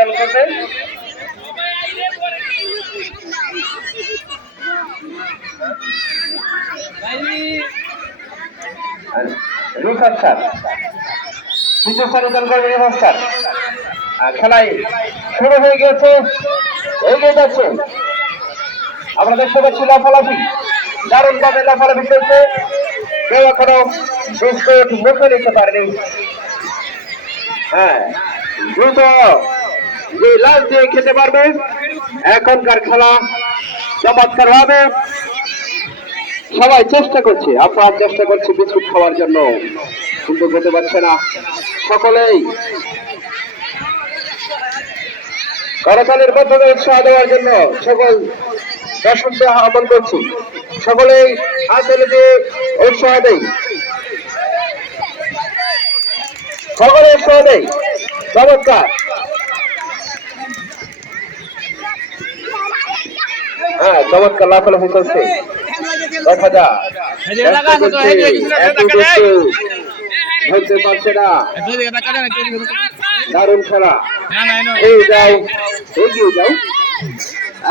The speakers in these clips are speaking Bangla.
পরিচালনা করবে রুফার স্যার। হয়ে গেছে আমরা দেখতে পাচ্ছি লাফালাফি। দারুণ ভাবে লাফালাফি চলছে। কেউ এখনও বিস্কুট মুখে নিতে পারেনি। হ্যাঁ দ্রুত যে লাল দিয়ে খেতে পারবে। এখনকার খেলা চমৎকার হবে। সবাই চেষ্টা করছে আপনার চেষ্টা করছে বিস্কুট খাওয়ার জন্য। কিন্তু খেতে পারছে না সকলেই। করতালের মাধ্যমে উৎসাহ দেওয়ার জন্য সকল দর্শকদের আহ্বান করছি। সকলেই আসলে দিয়ে উৎসাহ দেই। সকলে উৎসাহ দেই। চমৎকার। হ্যাঁ চমৎকার চলছে। দেখা যা চেষ্টা করছে, এত দুষ্টু। ধরতে পারছে না। দারুণ খেলা। এই যাও এগিয়ে যাও।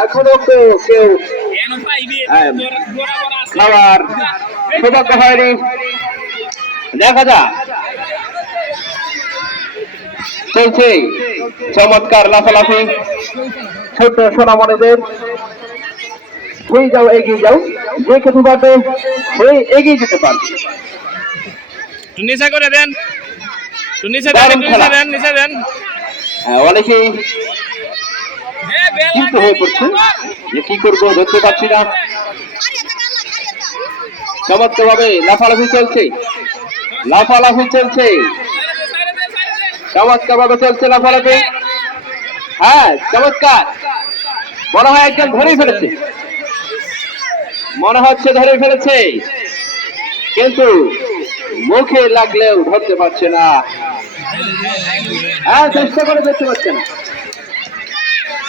এখনও তো কেউ হ্যাঁ, সৌভাগ্য হয়নি। দেখা যা চলছে। চমৎকার লাফালাফি। ছোট্ট সোনামণিদের। হয়ে যাও এগিয়ে যাও। যে খেতে পারবে সেই এগিয়ে যেতে পারবে। নিচে করে দেন। নিচে দেন নিচে দেন নিচে দেন। হ্যাঁ, অনেকেই হয়ে পড়ছে যে কি করব ধরতে পারছি না। চমৎকার ভাবে লাফালাফি চলছে। লাফালাফি চলছে। চমৎকার ভাবে চলছে লাফালাফি। হ্যাঁ চমৎকার। মনে হয় একজন ধরেই ফেলেছে। মনে হচ্ছে ধরে ফেলেছে। কিন্তু মুখে লাগলেও ধরতে পারছে না। হ্যাঁ চেষ্টা করে দেখতে পাচ্ছে না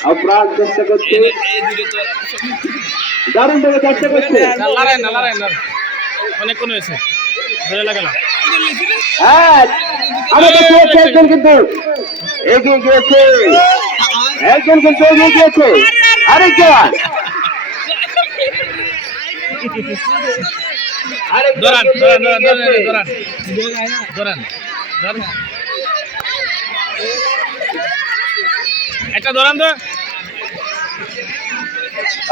অপরাধ চেষ্টা করছে। দারুণ ভাবে চেষ্টা করছে। হয়েছে। ধরে লাগালাম। হ্যাঁ আমরা একজন কিন্তু। এগিয়ে গিয়েছে। একজন কিন্তু এগিয়ে গিয়েছে। আরেকজন। ধরান গিয়েছে। ধরান ধরান ধরান একটা ধরান তো।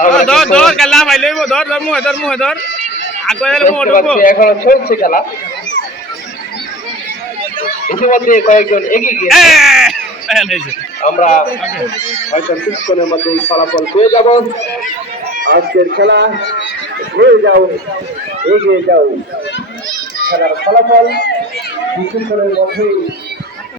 আমরা ধর ধর কাল্লা ভাই লইব ধর ধর মুহে ধর মুহে ধর আগে এর মুহে দেখতে ঢুকবো পাচ্ছি চলছে খেলা। ইতিমধ্যে কয়েকজন এগিয়ে গিয়েছে। আমরা হয়তো কিছুক্ষণের মধ্যে ফলাফল পেয়ে যাব। আজকের খেলা হয়ে যাও এগিয়ে যাও। খেলার ফলাফল কিছুক্ষণের মধ্যেই।